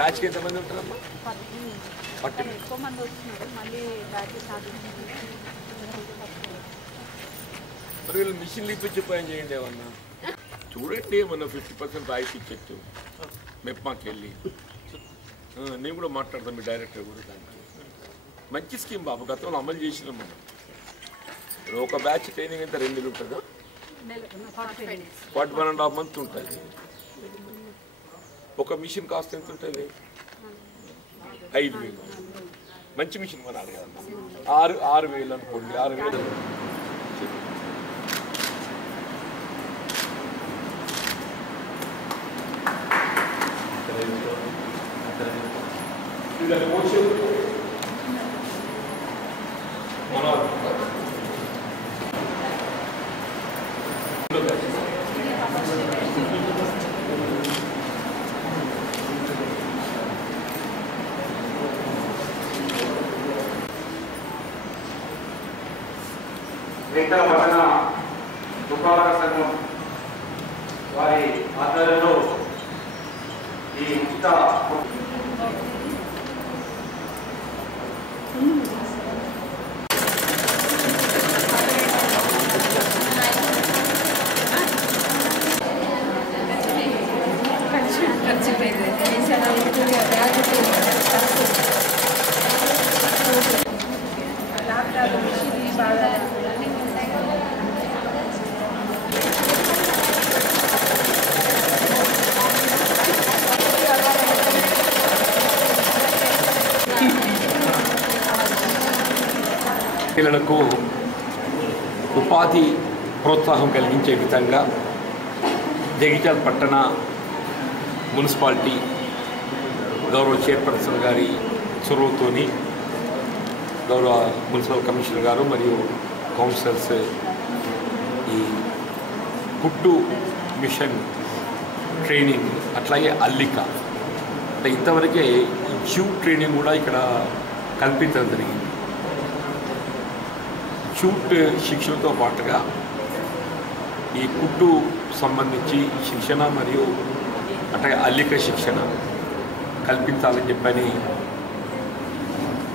బ్యాచ్కి ఎంతమంది ఉంటారమ్మా? ఎక్కువ మంది వస్తున్నారు. మళ్ళీ బ్యాచ్ స్టార్ట్ మరి వీళ్ళు మిషన్లు ఇప్పించి పని చేయండి ఏమన్నా చూడండి. ఏమన్నా 50% రాయితీ ఇచ్చేట్టు మెప్మాకి వెళ్ళి నేను కూడా మాట్లాడతాను మీ డైరెక్టర్ కూడా. దానికి మంచి స్కీమ్ బాబు, గతంలో అమలు చేసినాం మనం. ఒక బ్యాచ్ ట్రైనింగ్ అయితే 2 నెలలు ఉంటుందా? 41.5 months ఉంటుంది. ఒక మిషన్ కాస్ట్ ఎంత ఉంటుంది? 5,000. మంచి మిషన్ కొనాలి కదమ్మా. 6,000 అనుకోండి. 6,000 మిగతా పట్టణ ఉపాధి సంఘం వారి ఆధ్వర్యంలో ఈ ఉచిత పిల్లలకు ఉపాధి ప్రోత్సాహం కలిగించే విధంగా జగిత్యాల పట్టణ మున్సిపాలిటీ గౌరవ చైర్పర్సన్ గారి చొరవతోని గౌరవ మున్సిపల్ కమిషనర్ గారు మరియు కౌన్సిలర్స్ ఈ కుట్టు మిషన్ ట్రైనింగ్, అట్లాగే అల్లిక అంటే ఇంతవరకే ఈ జూట్ ట్రైనింగ్ కూడా ఇక్కడ కల్పించడం జరిగింది. జూట్ శిక్షణతో పాటుగా ఈ కుట్టు సంబంధించి శిక్షణ మరియు అట్లాగే అల్లిక శిక్షణ కల్పించాలని చెప్పని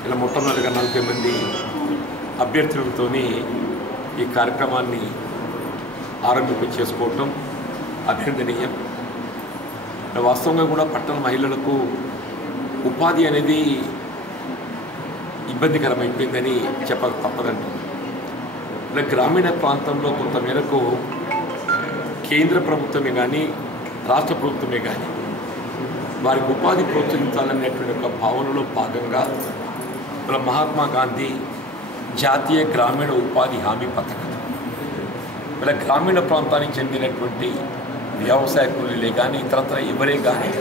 ఇలా మొట్టమొదటిగా 40 మంది అభ్యర్థులతో ఈ కార్యక్రమాన్ని చేసుకోవటం అభినందనీయం. వాస్తవంగా కూడా పట్టణ మహిళలకు ఉపాధి అనేది ఇబ్బందికరమైపోయిందని చెప్పక తప్పదంటుంది. ఇలా గ్రామీణ ప్రాంతంలో కొంతమేరకు కేంద్ర ప్రభుత్వమే కానీ రాష్ట్ర ప్రభుత్వమే కానీ వారికి ఉపాధి ప్రోత్సహించాలనేటువంటి ఒక భావనలో భాగంగా ఇలా మహాత్మా గాంధీ జాతీయ గ్రామీణ ఉపాధి హామీ పథకం ఇలా గ్రామీణ ప్రాంతానికి చెందినటువంటి వ్యవసాయ కూలీలే కానీ ఇతరత్ర ఎవరే కానీ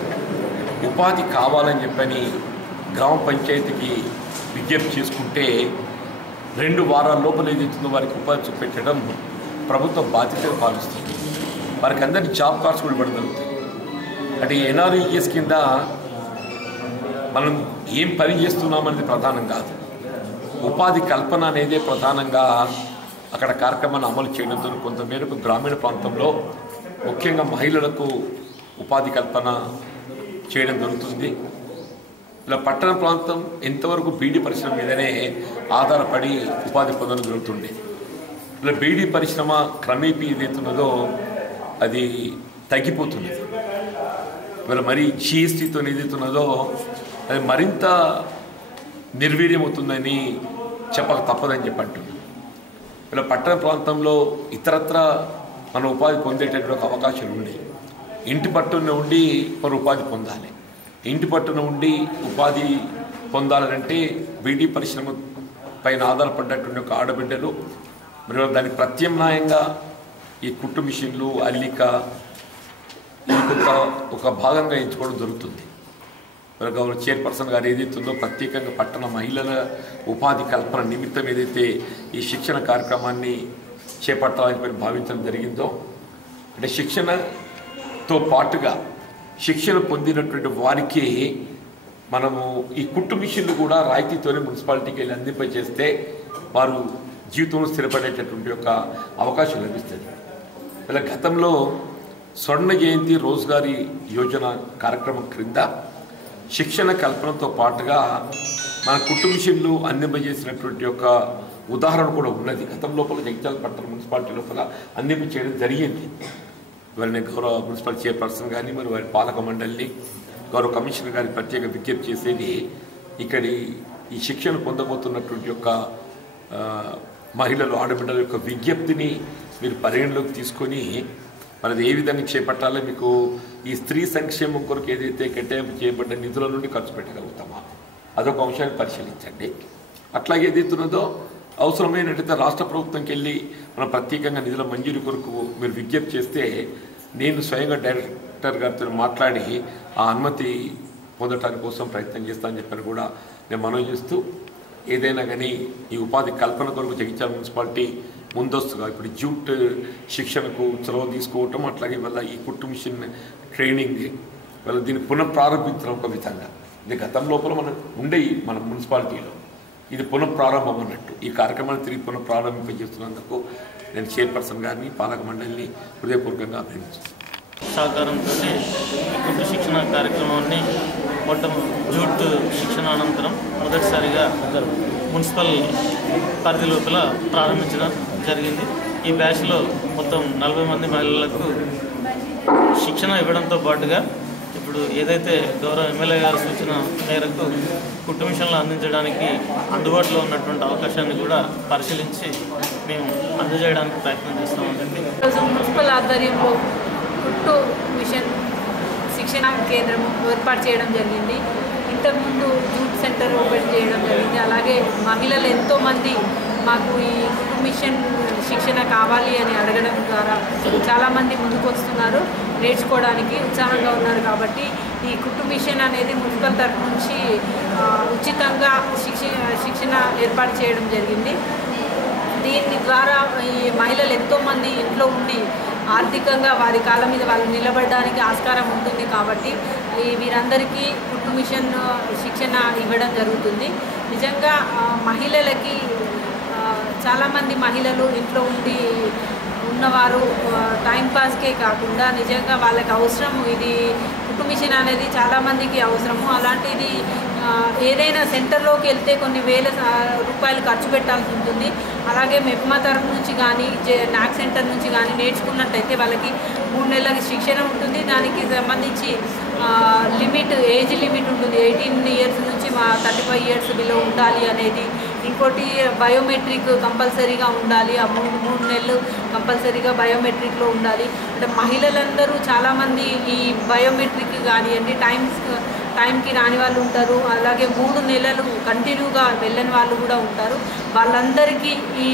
ఉపాధి కావాలని చెప్పని గ్రామ పంచాయతీకి విజ్ఞప్తి చేసుకుంటే 2 వారాల లోపల ఏదైతుందో వారికి ఉపాధి చూపెట్టడం ప్రభుత్వం బాధ్యతగా భావిస్తుంది. వారికి అందరికీ జాబ్ కార్డ్స్ కూడా ఇవ్వడం జరుగుతుంది. అంటే NREGS కింద మనం ఏం పని చేస్తున్నామనేది ప్రధానం కాదు, ఉపాధి కల్పన అనేదే ప్రధానంగా అక్కడ కార్యక్రమాన్ని అమలు చేయడంతో కొంతమేరకు గ్రామీణ ప్రాంతంలో ముఖ్యంగా మహిళలకు ఉపాధి కల్పన చేయడం జరుగుతుంది. ఇలా పట్టణ ప్రాంతం ఎంతవరకు బీడీ పరిశ్రమ మీదనే ఆధారపడి ఉపాధి పొందడం జరుగుతుంది. ఇలా బీడీ పరిశ్రమ క్రమేపీ ఏదైతున్నదో అది తగ్గిపోతుంది. ఇవాళ మరి GSTతో ఏదైతున్నదో అది మరింత నిర్వీర్యమవుతుందని చెప్పక తప్పదని చెప్పి అంటున్నాను. ఇలా పట్టణ ప్రాంతంలో ఇతరత్ర మన ఉపాధి పొందేటటువంటి అవకాశాలు ఉన్నాయి. ఇంటి పట్టున ఉండి మరి ఉపాధి పొందాలి. ఇంటి పట్టున ఉండి ఉపాధి పొందాలంటే బీడీ పరిశ్రమ పైన ఆధారపడ్డటువంటి ఒక ఆడబిడ్డలు మరియు దానికి ప్రత్యామ్నాయంగా ఈ కుట్టు మిషన్లు అల్లిక ఒక భాగంగా ఎంచుకోవడం జరుగుతుంది. మరి గౌరవ చైర్పర్సన్ గారు ఏదైతుందో ప్రత్యేకంగా పట్టణ మహిళల ఉపాధి కల్పన నిమిత్తం ఏదైతే ఈ శిక్షణ కార్యక్రమాన్ని చేపట్టాలని భావించడం జరిగిందో అంటే శిక్షణతో పాటుగా శిక్షణ పొందినటువంటి వారికి మనము ఈ కుట్టు మిషన్లు కూడా రాయితీతోనే మున్సిపాలిటీకి వెళ్ళి అందింపజేస్తే వారు జీవితంలో స్థిరపడేటటువంటి ఒక అవకాశం లభిస్తుంది. ఇలా గతంలో స్వర్ణ జయంతి రోజ్గారీ యోజన కార్యక్రమం క్రింద శిక్షణ కల్పనతో పాటుగా మన కుట్టు మిషన్లు అందింపజేసినటువంటి ఒక ఉదాహరణ కూడా ఉన్నది. గతం లోపల జగిత్యాల పట్టణ మున్సిపాలిటీ లోపల అందింప చేయడం జరిగింది. వారిని గౌరవ మున్సిపల్ చైర్పర్సన్ కానీ మరి వారి పాలక మండలిని గౌరవ కమిషనర్ గారికి ప్రత్యేక విజ్ఞప్తి చేసేది, ఇక్కడి ఈ శిక్షణ పొందబోతున్నటువంటి యొక్క మహిళలు ఆడబిడ్డల యొక్క విజ్ఞప్తిని మీరు పరిగణలోకి తీసుకొని మనది ఏ విధంగా చేపట్టాలో, మీకు ఈ స్త్రీ సంక్షేమం కొరకు ఏదైతే కేటాయింపు చేయబడ్డ నిధుల నుండి ఖర్చు పెట్టగలుగుతామా అదొక అంశాన్ని పరిశీలించండి. అట్లాగే ఏదైతే ఉన్నదో అవసరమైనట్టయితే రాష్ట్ర ప్రభుత్వంకి వెళ్ళి మనం ప్రత్యేకంగా నిధుల మంజూరు కొరకు మీరు విజ్ఞప్తి చేస్తే నేను స్వయంగా డైరెక్టర్ గారితో మాట్లాడి ఆ అనుమతి పొందటానికి కోసం ప్రయత్నం చేస్తానని చెప్పని కూడా నేను మనవి చేస్తూ, ఏదైనా కానీ ఈ ఉపాధి కల్పన కొరకు జగిత్యాల మున్సిపాలిటీ ముందస్తుగా ఇప్పుడు జూట్ శిక్షణకు చొరవ తీసుకోవటం, అట్లాగే వల్ల ఈ కుట్టు మిషన్ ట్రైనింగ్ వల్ల దీన్ని పునఃప్రారంభించడం ఒక విధంగా. ఇది గతం లోపల మనం ఉండేవి మన మున్సిపాలిటీలో, ఇది పునఃప్రారంభం అన్నట్టు. ఈ కార్యక్రమాన్ని తిరిగి పునఃప్రారంభింపజేస్తున్నందుకు నేను చైర్పర్సన్ గారిని పాలక మండలిని హృదయపూర్వకంగా అభినందిస్తున్నాను. సహకారంతో కుట్టు శిక్షణ కార్యక్రమాన్ని జూట్ శిక్షణ అనంతరం మొదటిసారిగా మున్సిపల్ పరిధి లోపల ప్రారంభించడం జరిగింది. ఈ బ్యాచ్లో మొత్తం 40 మంది మహిళలకు శిక్షణ ఇవ్వడంతో పాటుగా ఇప్పుడు ఏదైతే గౌరవ ఎమ్మెల్యే గారి సూచన మేరకు కుట్టు మిషన్లు అందించడానికి అందుబాటులో ఉన్నటువంటి అవకాశాన్ని కూడా పరిశీలించి మేము అందజేయడానికి ప్రయత్నం చేస్తామండి. మున్సిపల్ ఆధ్వర్యంలో కుట్టు మిషన్ శిక్షణ కేంద్రం ఏర్పాటు చేయడం జరిగింది. ఇంతకుముందు జూట్ సెంటర్ ఓపెన్ చేయడం జరిగింది. అలాగే మహిళలు ఎంతోమంది మాకు ఈ కుట్టు మిషన్ శిక్షణ కావాలి అని అడగడం ద్వారా చాలామంది ముందుకు వస్తున్నారు, నేర్చుకోవడానికి ఉత్సాహంగా ఉన్నారు. కాబట్టి ఈ కుట్టు మిషన్ అనేది మున్సిపల్ తరఫు నుంచి ఉచితంగా శిక్షణ ఏర్పాటు చేయడం జరిగింది. దీని ద్వారా ఈ మహిళలు ఎంతోమంది ఇంట్లో ఉండి ఆర్థికంగా వారి కాళ్ళ మీద వాళ్ళు నిలబడడానికి ఆస్కారం ఉంటుంది. కాబట్టి వీరందరికీ కుట్టు మిషన్ శిక్షణ ఇవ్వడం జరుగుతుంది. నిజంగా మహిళలకి చాలామంది మహిళలు ఇంట్లో ఉండి ఉన్నవారు టైంపాస్కే కాకుండా నిజంగా వాళ్ళకి అవసరం ఇది కుట్టు మిషన్ అనేది చాలామందికి అవసరము. అలాంటిది ఏదైనా సెంటర్లోకి వెళ్తే కొన్ని వేల రూపాయలు ఖర్చు పెట్టాల్సి ఉంటుంది. అలాగే మెప్మా తరఫు నుంచి కానీ నాక్ సెంటర్ నుంచి కానీ నేర్చుకున్నట్టయితే వాళ్ళకి 3 నెలలకి శిక్షణ ఉంటుంది. దానికి సంబంధించి ఏజ్ లిమిట్ ఉంటుంది. 18 ఇయర్స్ నుంచి 35 ఇయర్స్ బిలో ఉండాలి అనేది. ఇంకోటి బయోమెట్రిక్ కంపల్సరీగా ఉండాలి. ఆ 3 నెలలు కంపల్సరీగా బయోమెట్రిక్లో ఉండాలి. అంటే మహిళలందరూ చాలామంది ఈ బయోమెట్రిక్ కానివ్వండి టైంకి రాని వాళ్ళు ఉంటారు. అలాగే 3 నెలలు కంటిన్యూగా వెళ్ళని వాళ్ళు కూడా ఉంటారు. వాళ్ళందరికీ ఈ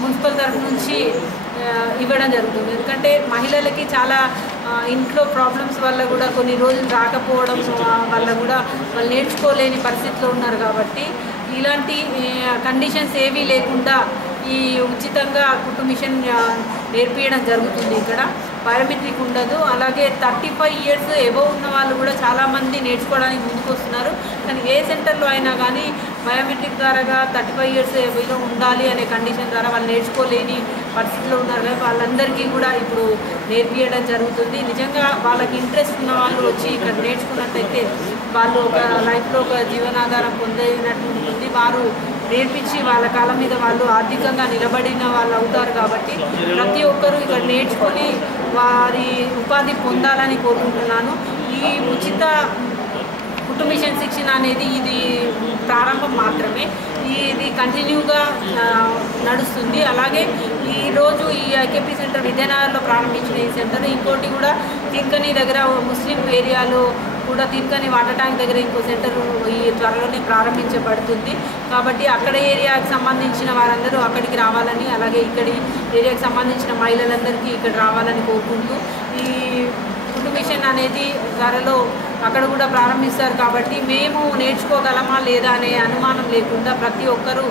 మున్సిపల్ తరఫు నుంచి ఇవ్వడం జరుగుతుంది. ఎందుకంటే మహిళలకి చాలా ఇంట్లో ప్రాబ్లమ్స్ వల్ల కూడా కొన్ని రోజులు రాకపోవడం వల్ల కూడా వాళ్ళు నేర్చుకోలేని పరిస్థితిలో ఉన్నారు. కాబట్టి ఇలాంటి కండిషన్స్ ఏవీ లేకుండా ఈ ఉచితంగా కుట్టు మిషన్ నేర్పించడం జరుగుతుంది. ఇక్కడ బయోమెట్రిక్ ఉండదు. అలాగే 35 ఇయర్స్ ఎబోవ్ ఉన్న వాళ్ళు కూడా చాలామంది నేర్చుకోవడానికి ముందుకు వస్తున్నారు. కానీ ఏ సెంటర్లో అయినా కానీ బయోమెట్రిక్ ద్వారా 35 ఇయర్స్ ఎబోవ్లో ఉండాలి అనే కండిషన్ ద్వారా వాళ్ళు నేర్చుకోలేని పరిస్థితిలో ఉన్నారు. కానీ వాళ్ళందరికీ కూడా ఇప్పుడు నేర్పించడం జరుగుతుంది. నిజంగా వాళ్ళకి ఇంట్రెస్ట్ ఉన్న వాళ్ళు వచ్చి ఇక్కడ నేర్చుకున్నట్టయితే వాళ్ళు ఒక లైఫ్లో ఒక జీవనాధారం పొందినట్టు ఉంటుంది. వారు నేర్పించి వాళ్ళ కాళ్ళ మీద వాళ్ళు ఆర్థికంగా నిలబడిన వాళ్ళు అవుతారు. కాబట్టి ప్రతి ఒక్కరూ ఇక్కడ నేర్చుకొని వారి ఉపాధి పొందాలని కోరుకుంటున్నాను. ఈ ఉచిత కుట్టు మిషన్ శిక్షణ అనేది ఇది ప్రారంభం మాత్రమే. ఇది కంటిన్యూగా నడుస్తుంది. అలాగే ఈరోజు ఈ ఐకేపీ సెంటర్ విద్యానగర్లో ప్రారంభించిన ఈ సెంటర్ ఇంకోటి కూడా తింకని దగ్గర ముస్లిం ఏరియాలో కూడా తింకని వాటర్ ట్యాంక్ దగ్గర ఇంకో సెంటర్ ఈ త్వరలోనే ప్రారంభించబడుతుంది. కాబట్టి అక్కడ ఏరియాకి సంబంధించిన వారందరూ అక్కడికి రావాలని, అలాగే ఇక్కడి ఏరియాకి సంబంధించిన మహిళలందరికీ ఇక్కడ రావాలని కోరుకుంటూ ఈ కుట్టు మిషన్ అనేది త్వరలో అక్కడ కూడా ప్రారంభిస్తారు. కాబట్టి మేము నేర్చుకోగలమా లేదా అనే అనుమానం లేకుండా ప్రతి ఒక్కరూ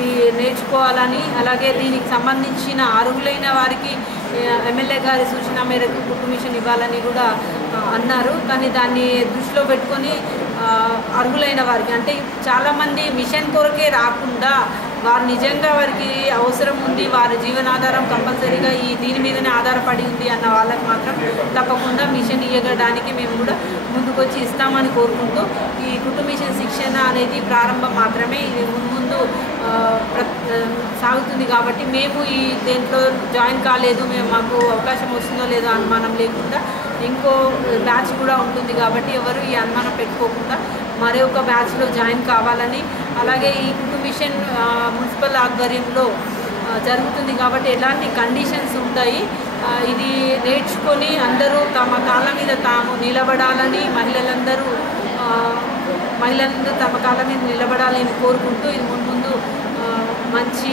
ఈ నేర్చుకోవాలని, అలాగే దీనికి సంబంధించిన అర్హులైన వారికి ఎమ్మెల్యే గారి సూచన మేరకు కుట్టు మిషన్ ఇవ్వాలని కూడా అన్నారు. కానీ దాన్ని దృష్టిలో పెట్టుకొని అర్హులైన వారికి, అంటే చాలామంది మిషన్ కొరకే రాకుండా వారు నిజంగా వారికి అవసరం ఉంది, వారి జీవనాధారం కంపల్సరీగా దీని మీదనే ఆధారపడి ఉంది అన్న వాళ్ళకి మాత్రం తప్పకుండా మిషన్ ఇవ్వడానికి మేము కూడా ముందుకొచ్చి ఇస్తామని కోరుకుంటూ, ఈ కుటుంబ మిషన్ శిక్షణ అనేది ప్రారంభం మాత్రమే, ఇది ముందు సాగుతుంది. కాబట్టి మేము ఈ దేంట్లో జాయిన్ కాలేదు, మాకు అవకాశం వస్తుందో లేదో అనుమానం లేకుండా ఇంకో బ్యాచ్ కూడా ఉంటుంది. కాబట్టి ఎవరు ఈ అనుమానం పెట్టుకోకుండా మరొక బ్యాచ్లో జాయిన్ కావాలని, అలాగే ఈ కుటుంబ మిషన్ మున్సిపల్ ఆధ్వర్యంలో జరుగుతుంది కాబట్టి ఎలాంటి కండిషన్స్ ఉంటాయి, ఇది నేర్చుకొని అందరూ తమ కాళ్ళ మీద తాము నిలబడాలని, మహిళలందరూ తమ కాళ్ళ మీద నిలబడాలని కోరుకుంటూ ఇది ముందు మంచి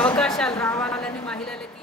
అవకాశాలు రావాలని మహిళలకి